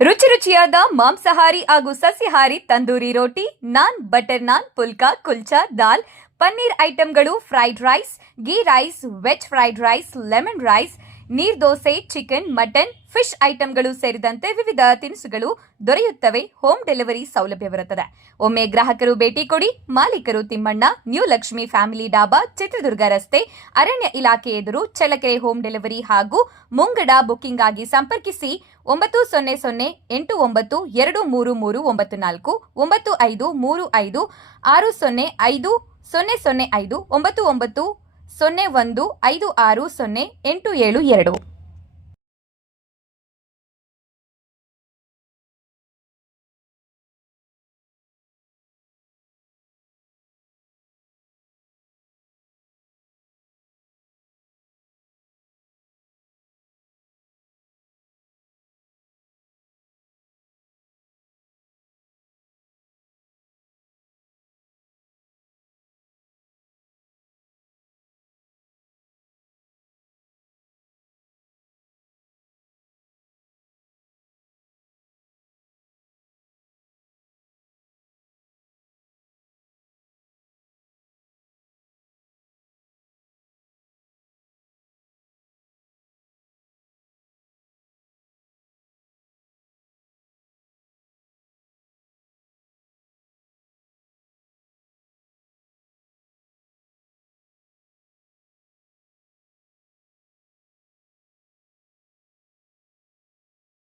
ರುಚಿ ರುಚಿಯಾದ ಮಾಂಸಾಹಾರಿ ಹಾಗೂ ಸಸ್ಯಾಹಾರಿ ತಂದೂರಿ ರೋಟಿ, ನಾನ್, ಬಟರ್ ನಾನ್, ಪುಲ್ಕಾ, ಕುಲ್ಚಾ, ದಾಲ್, ಪನ್ನೀರ್ ಐಟಂಗಳು, fried rice, ghee rice, veg fried rice, lemon rice, neer dosa, chicken, mutton, fish ಐಟಂಗಳು ಸೇರಿದಂತೆ ವಿವಿಧ ತಿನಿಸುಗಳು ದೊರೆಯುತ್ತವೆ. ಹೋಮ್ ಡೆಲಿವರಿ ಸೌಲಭ್ಯವಿರುತ್ತದೆ. ಒಮ್ಮೆ ಗ್ರಾಹಕರು ಭೇಟಿ ಕೊಡಿ. ಮಾಲೀಕರು ತಿಮ್ಮಣ್ಣ, ನ್ಯೂ ಲಕ್ಷ್ಮಿ ಫ್ಯಾಮಿಲಿ ಡಾಬಾ, ಚಿತ್ರದುರ್ಗ ರಸ್ತೆ, ಅರಣ್ಯ ಇಲಾಖೆ ಎದುರು, ಚಳ್ಳಕೆರೆ. ಹೋಮ್ ಡೆಲಿವರಿ ಹಾಗೂ ಮುಂಗಡ ಬುಕಿಂಗ್ ಆಗಿ ಸಂಪರ್ಕಿಸಿ 908089233394 953560500059901560860872.